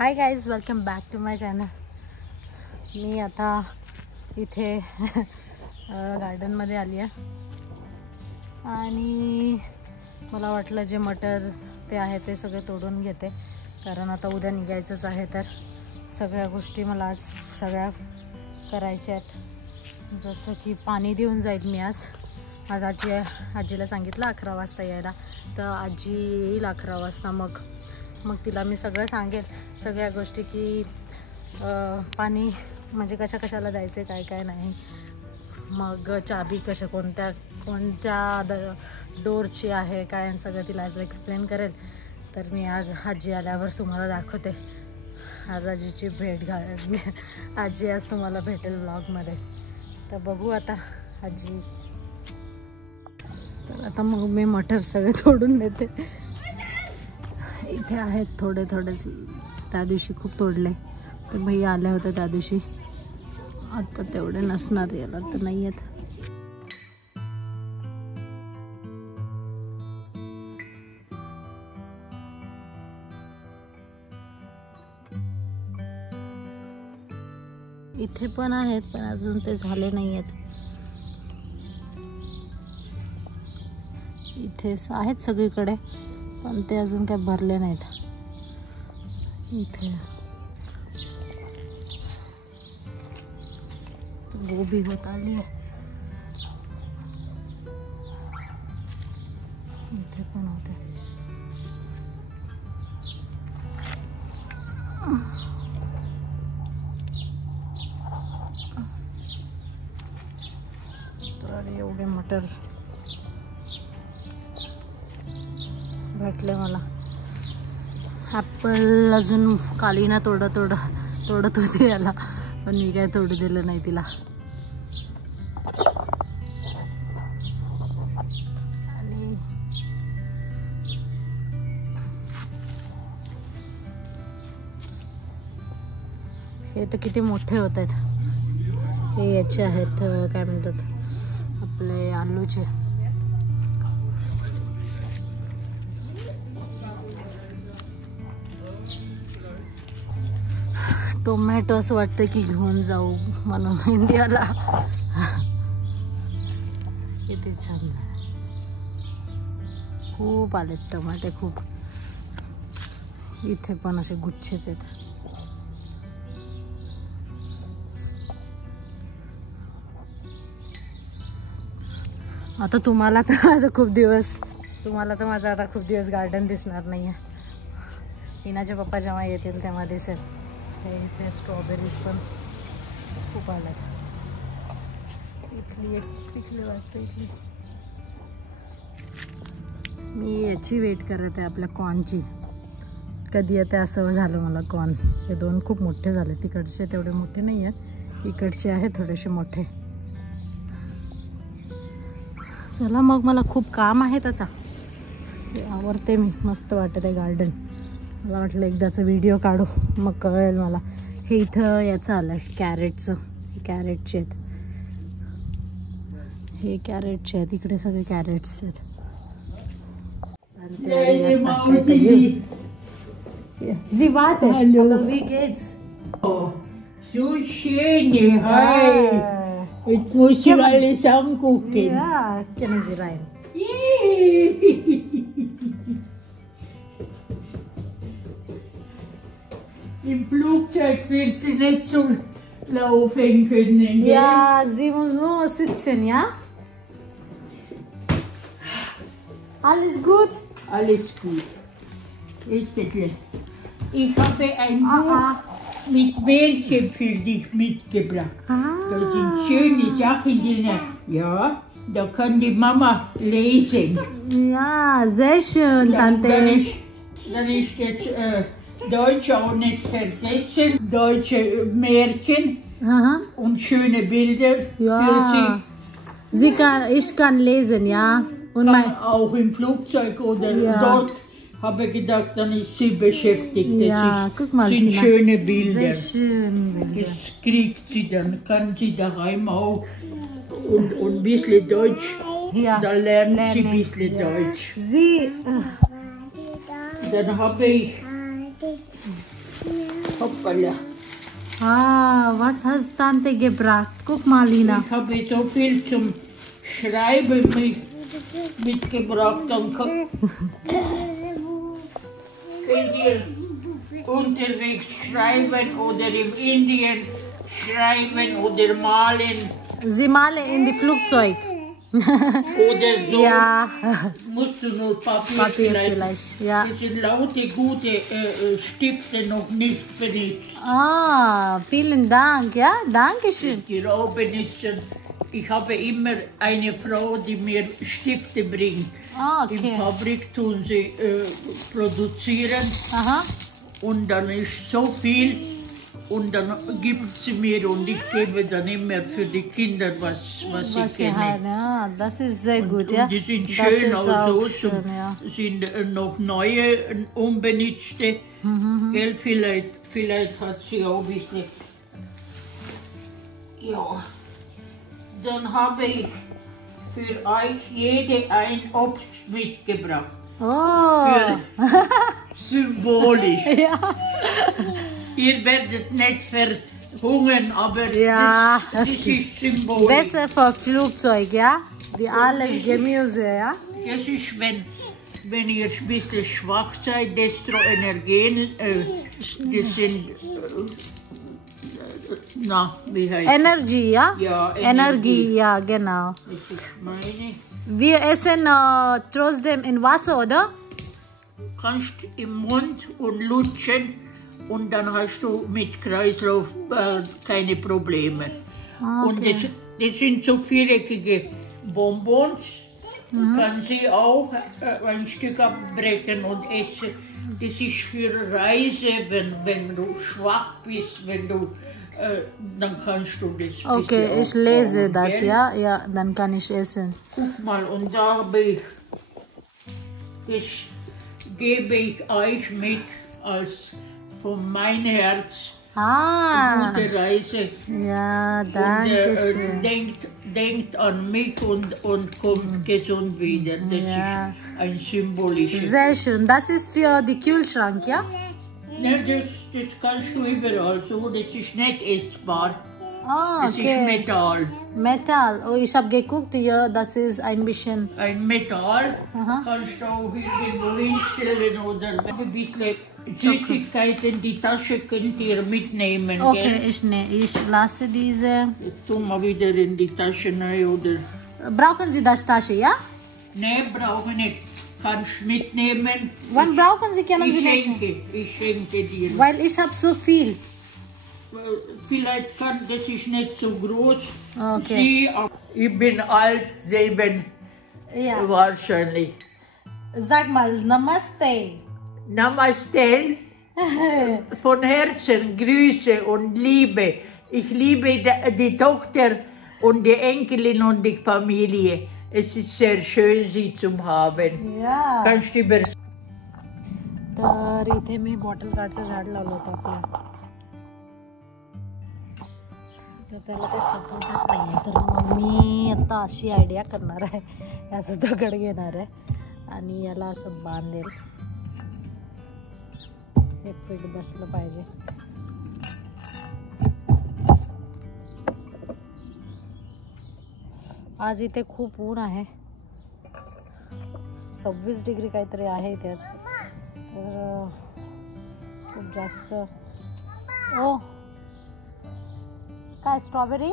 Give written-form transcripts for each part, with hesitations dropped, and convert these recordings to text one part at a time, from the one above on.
High guys, welcome back to my channel. मी आता इथे गार्डनमध्ये आली आहे आणि मला वाटलं जे मटर ते आहे ते सगळे तोडून घेते, कारण आता उद्या निघायचंच आहे. तर सगळ्या गोष्टी मला आज सगळ्या करायच्या आहेत. जसं की पाणी देऊन जाईल मी आज आजीला सांगितलं 11 वाजता यायला, तर आजी येईल 11 वाजता. मग तिला मी सगळं सांगेल, सगळ्या गोष्टी की पाणी म्हणजे कशाला द्यायचे, काय नाही. मग चाबी कोणत्या डोरची आहे काय, सगळं तिला आज एक्सप्लेन करेल. तर मी आज आजी आल्यावर तुम्हाला दाखवते. आज आजीची भेट आजी आज तुम्हाला भेटेल ब्लॉगमध्ये. तर बघू आता आजी. तर आता मग मी मटर सगळे तोडून देते. इथे आहेत थोडे त्या दिवशी खूप तोडले, तर भाई आले होते त्या दिवशी. आता तेवढे नसणार, याला तर नाही आहेत. इथे पण आहेत, पण अजून ते झाले नाही आहेत. इथे आहेत सगळीकडे, पण ते अजून काय भरले नाहीत. इथे गोबी होत आली आहे, इथे पण होते. तर एवढे मटर भेटले मला. ॲपल अजून कालीना तोडत होती याला, पण मी काय तोडू दिलं नाही तिला. आणि हे तर किती मोठे होत आहेत. हे याचे आहेत, काय म्हणतात, आपले आलूचे. टोमॅटो असं वाटतं की घेऊन जाऊ म्हणून इंडियाला. किती छान झालं, खूप आलेत टमाटे, खूप. इथे पण असे गुच्छेच आहेत. आता तुम्हाला तर माझा खूप दिवस गार्डन दिसणार नाही आहे. हिनाचे पप्पा जेव्हा येतील तेव्हा दिसेल. हे इथे स्ट्रॉबेरीज पण खूप आल्यात. इथली एक पिकली वाटतं. इथली मी याची वेट करत आहे, आपल्या कॉर्नची. कधी येते असं झालं मला कॉर्न. हे दोन खूप मोठे झाले. तिकडचे तेवढे मोठे नाही आहेत, इकडचे आहे थोडेसे मोठे. चला मग, मला खूप काम आहेत आता. हे आवडते मी, मस्त वाटत आहे गार्डन. मला वाटलं एकदाचा व्हिडिओ काढू, मग कळेल मला. हे इथं याचं आलं कॅरेटचं. हे कॅरेटचे आहेत, हे कॅरेटचे आहेत. इकडे सगळे कॅरेट्स आहेत. Jetzt muss ich alles angucken. Ja, können Sie rein. Im Flugzeug wird sie nicht so laufen können. Ja, Sie muss nur sitzen, ja? Alles gut? Alles gut. Ettle. Ich habe ein Buch mit Märchen für dich mitgebracht. Da sind schöne Sachen drin. Ja, da kann die Mama lesen. Ja, sehr schön, Tante. Dann ist jetzt Deutsch auch nicht vergessen. Deutsche Märchen und schöne Bilder für sie. Ich kann lesen, ja. Und auch im Flugzeug oder dort. Habe gedacht, dann ist sie beschäftigt. Das guck mal, sind schöne Bilder. Sehr schöne Bilder. Das kriegt sie, dann kann sie daheim auch und ein bisschen Deutsch. Ja, da lernt sie ein bisschen Deutsch. Sie. Dann habe ich Hoppala. Was hast Tante gebracht? Guck mal, Lina. Ich habe so viel zum Schreiben mitgebracht. Dann könnt ihr unterwegs schreiben oder in Indien schreiben oder malen. Sie malen in die Flugzeug. Oder so. Ja. Musst du nur Papier vielleicht. Ja. Das sind laute, gute Stifte noch nicht benutzt. Vielen Dank. Ja, danke schön. Die Roh benutzen. Ich habe immer eine Frau, die mir Stifte bringt. Okay. In der Fabrik tun sie produzieren. Aha. Und dann ist so viel und dann gibt sie mir und ich gebe dann immer für die Kinder was ich kenne. Ja, das ist sehr gut, und ja. Die sind das schön ist auch so, schön, ja. sind noch neue, unbenutzte. Gell, vielleicht hat sie auch ein bisschen. Ja, dann habe ich für euch jede ein Obst mitgebracht. Oh. Symbolisch. Ja. Ihr werdet nicht verhungern, aber Ja. das ist symbolisch. Besser für Flugzeug, ja? Die alles Gemüse, ja? Das ist, wenn ihr ein bisschen schwach seid, desto Energien, das sind, wie heißt Energie, ja? Ja, Energie, ja, genau. das ist meine. Wir essen trotzdem in Wasser, oder? Kannst im Mund und lutschen und dann hast du mit Kreislauf keine Probleme. Und das sind so viereckige Bonbons. Kann sie auch ein Stück abbrechen und essen. Das ist für Reise, wenn du schwach bist, dann kannst du das. Okay, ich lese das, ja? Ja, dann kann ich essen. Guck mal, und da habe ich, das gebe ich euch mit als von meinem Herz. Gute Reise. Ja, danke schön. Denkt an mich und kommt gesund wieder. Das ist ein symbolisches. Sehr schön. Das ist für die Kühlschrank, ja? Ne, das kannst du überall so. Das ist nicht essbar. Das ist Metall. Metall. Oh, ich habe geguckt, ja, das ist ein bisschen. Ein Metall kannst du auch irgendwo hinstellen oder ein bisschen Süßigkeiten. Die Tasche könnt ihr mitnehmen. Okay, gell? Ich lasse diese. Jetzt tun wir wieder in die Tasche rein, oder? Brauchen Sie das Tasche, ja? Ne, brauche nicht. Kannst mitnehmen. Wann brauchen Sie, können Sie nicht? Ich schenke dir. Weil ich habe so viel. Vielleicht das ist nicht so groß. Okay. Ich bin alt, 7 wahrscheinlich. Sag mal, Namaste. Namaste. Von Herzen Grüße und Liebe. Ich liebe die Tochter und die Enkelin und die Familie. Es ist sehr schön, sie zu haben. Ja. Kannst du तर इथे मी bottle कार्डचं झाड लावलं होतं आपलं, तर त्याला ते सपोर्टच नाही. तर मी आता अशी आयडिया करणार आहे, याचं दगड घेणार आहे आणि याला असं बांधेल. एक फीट बसलं पाहिजे. आज इथे खूप ऊन आहे, 26 डिग्री काहीतरी आहे इथे आज. तर खूप जास्त. ओ काय स्ट्रॉबेरी?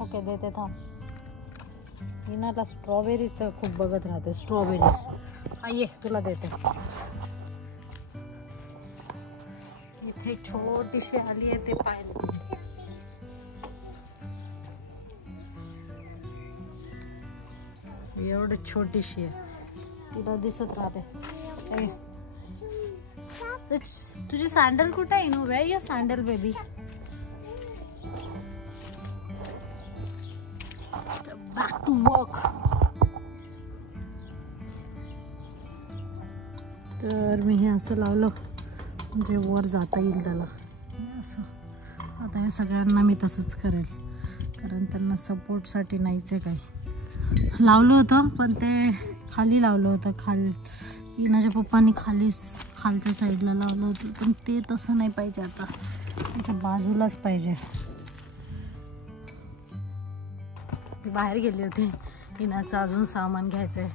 ओके देते थांब. हिनाला स्ट्रॉबेरीचं खूप बघत राहते. स्ट्रॉबेरीज ये तुला देते. इथे एक छोटीशी आली आहे, ते पाहिलं. एवढी छोटीशी आहे, तिला दिसत राहते. तुझी सॅन्डल कुठे आहे? इनू wear your sandal baby. Back to work. तर मी हे असं लावलं म्हणजे वर जाता येईल त्याला असं. आता हे सगळ्यांना मी तसंच करेल, कारण त्यांना सपोर्टसाठी नाहीच आहे काही. लावलं होतं पण ते खाली लावलं होतं, इनाच्या पप्पांनी खालच्या साईडला लावलं होतं, पण ते तसं नाही पाहिजे, आता त्याच्या बाजूलाच पाहिजे. ती बाहेर गेली होती, इनाचं अजून सामान घ्यायचं आहे,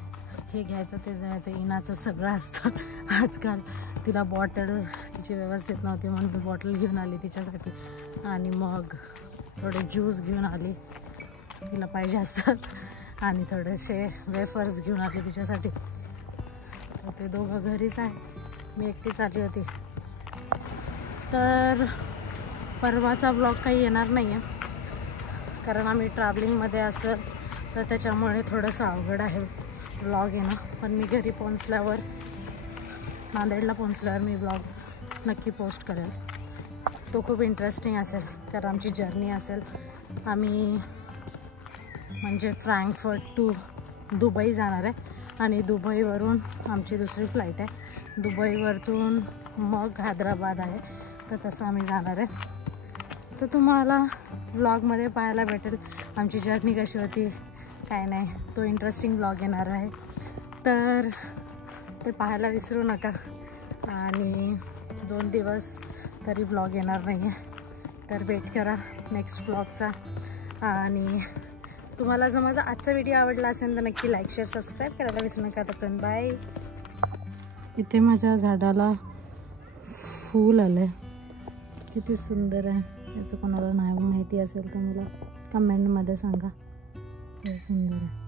हे घ्यायचं ते घ्यायचं. इनाचं सगळं असतं आजकाल. तिला बॉटल तिची व्यवस्थित नव्हती म्हणून मी बॉटल घेऊन आली तिच्यासाठी, आणि मग थोडे ज्यूस घेऊन आली, तिला पाहिजे असतात, आणि थोडेसे वेफर्स घेऊन आले तिच्यासाठी. तर ते दोघं घरीच आहे, मी एकटीच आली होती. तर परवाचा ब्लॉग काही येणार नाही आहे, कारण आम्ही ट्रॅव्हलिंगमध्ये असं, तर त्याच्यामुळे थोडंसं अवघड आहे ब्लॉग येणं. पण मी घरी पोहोचल्यावर, नांदेडला पोहोचल्यावर मी ब्लॉग नक्की पोस्ट करेल. तो खूप इंटरेस्टिंग असेल, कारण आमची जर्नी असेल. आम्ही म्हणजे फ्रँकफर्ट टू दुबई जाणार आहे, आणि दुबईवरून आमची दुसरी फ्लाईट आहे. दुबईवरून मग हैदराबाद आहे, तर तसं आम्ही जाणार आहे. तर तुम्हाला ब्लॉगमध्ये पाहायला भेटेल आमची जर्नी कशी होती, काय नाही. तो इंटरेस्टिंग ब्लॉग येणार आहे, तर ते पाहायला विसरू नका. आणि 2 दिवस तरी ब्लॉग येणार नाही आहे, तर वेट करा नेक्स्ट ब्लॉगचा. आणि तुम्हाला जर माझा आजचा व्हिडिओ आवडला असेल तर नक्की लाईक, शेअर, सबस्क्राईब करायला विसरू नका. तोपर्यंत बाय. इथे माझ्या झाडाला फूल आलं आहे, किती सुंदर आहे. याचं कोणाला नाही माहिती असेल तर मला कमेंटमध्ये सांगा. सुंदर आहे.